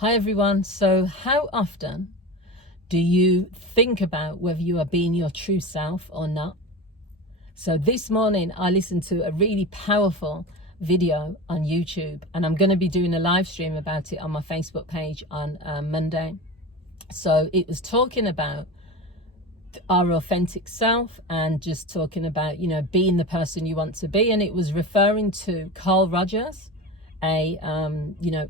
Hi everyone. So how often do you think about whether you are being your true self or not? So this morning I listened to a really powerful video on YouTube, and I'm going to be doing a live stream about it on my Facebook page on Monday. So it was talking about our authentic self and just talking about, being the person you want to be. And it was referring to Carl Rogers, a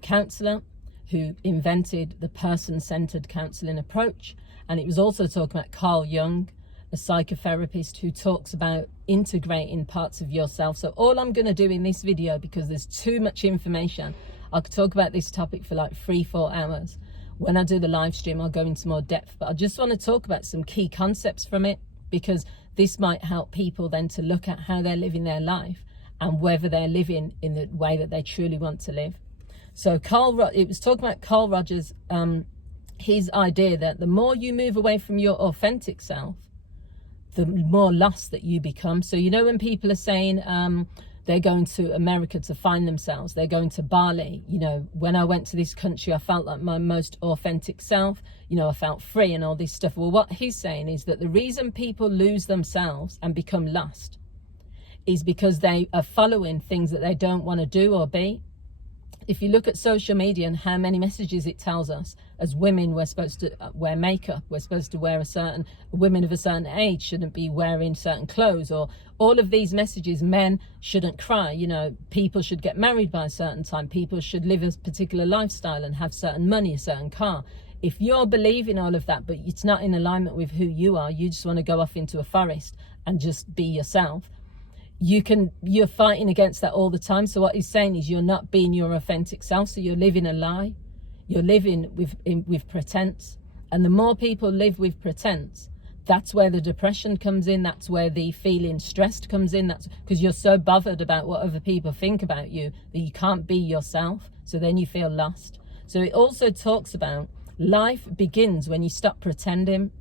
counselor who invented the person-centered counseling approach. And it was also talking about Carl Jung, a psychotherapist who talks about integrating parts of yourself. So all I'm going to do in this video, because there's too much information, I could talk about this topic for like 3-4 hours. When I do the live stream, I'll go into more depth, but I just want to talk about some key concepts from it, because this might help people then to look at how they're living their life and whether they're living in the way that they truly want to live. So it was talking about Carl Rogers, his idea that the more you move away from your authentic self, the more lost that you become. So, when people are saying they're going to America to find themselves, they're going to Bali, when I went to this country, I felt like my most authentic self, I felt free and all this stuff. Well, what he's saying is that the reason people lose themselves and become lost is because they are following things that they don't want to do or be. If you look at social media and how many messages it tells us, as women, we're supposed to wear makeup, we're supposed to wear women of a certain age shouldn't be wearing certain clothes, or all of these messages, men shouldn't cry, people should get married by a certain time, people should live a particular lifestyle and have certain money, a certain car. If you're believing all of that, but it's not in alignment with who you are, you just want to go off into a forest and just be yourself, you're fighting against that all the time. So what he's saying is you're not being your authentic self. So you're living a lie. You're living with pretense. And the more people live with pretense, that's where the depression comes in. That's where the feeling stressed comes in. That's because you're so bothered about what other people think about you that you can't be yourself. So then you feel lost. So it also talks about life begins when you stop pretending.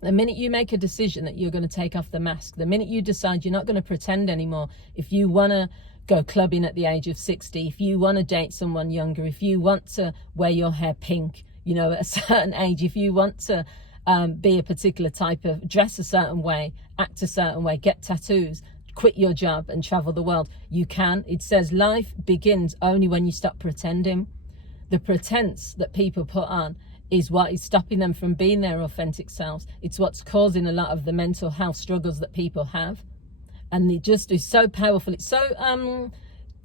The minute you make a decision that you're going to take off the mask, the minute you decide you're not going to pretend anymore, if you want to go clubbing at the age of 60, if you want to date someone younger, if you want to wear your hair pink, at a certain age, if you want to be a particular type of, dress a certain way, act a certain way, get tattoos, quit your job and travel the world, you can. It says life begins only when you stop pretending. The pretense that people put on is what is stopping them from being their authentic selves. It's what's causing a lot of the mental health struggles that people have. And it just is so powerful. It's so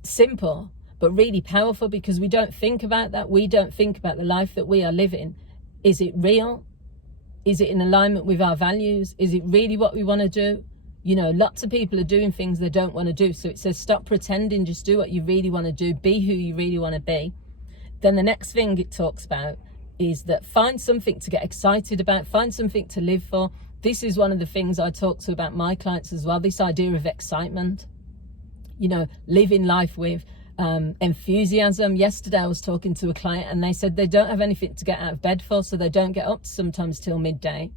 simple, but really powerful, because we don't think about that. We don't think about the life that we are living. Is it real? Is it in alignment with our values? Is it really what we want to do? Lots of people are doing things they don't want to do. So it says stop pretending, just do what you really want to do, be who you really want to be. Then the next thing it talks about is that find something to get excited about, find something to live for. This is one of the things I talk to about my clients as well, this idea of excitement, living life with enthusiasm. Yesterday I was talking to a client and they said they don't have anything to get out of bed for, so they don't get up sometimes till midday.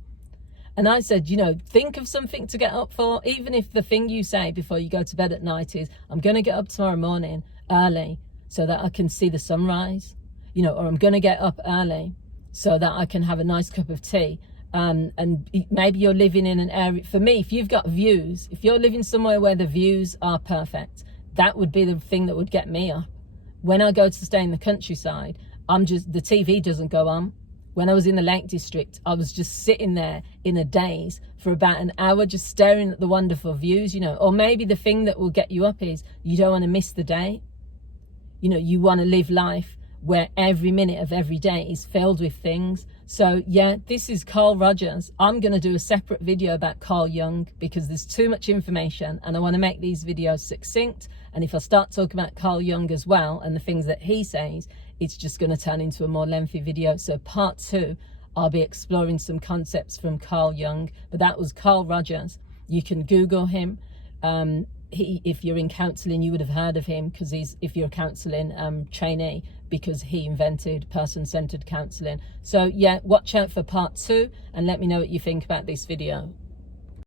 And I said, think of something to get up for, even if the thing you say before you go to bed at night is, I'm going to get up tomorrow morning early so that I can see the sunrise. Or I'm going to get up early so that I can have a nice cup of tea. And maybe you're living in an area, for me, if you've got views, if you're living somewhere where the views are perfect, that would be the thing that would get me up. When I go to stay in the countryside, the TV doesn't go on. When I was in the Lake District, I was just sitting there in a daze for about an hour, just staring at the wonderful views, or maybe the thing that will get you up is you don't want to miss the day. You want to live life where every minute of every day is filled with things. So yeah, this is Carl Rogers. I'm going to do a separate video about Carl Jung because there's too much information and I want to make these videos succinct. And if I start talking about Carl Jung as well and the things that he says, it's just going to turn into a more lengthy video. So part 2, I'll be exploring some concepts from Carl Jung, but that was Carl Rogers. You can Google him. If you're in counseling, you would have heard of him, because if you're a counseling trainee, because he invented person-centered counseling. So yeah, watch out for part 2 and let me know what you think about this video.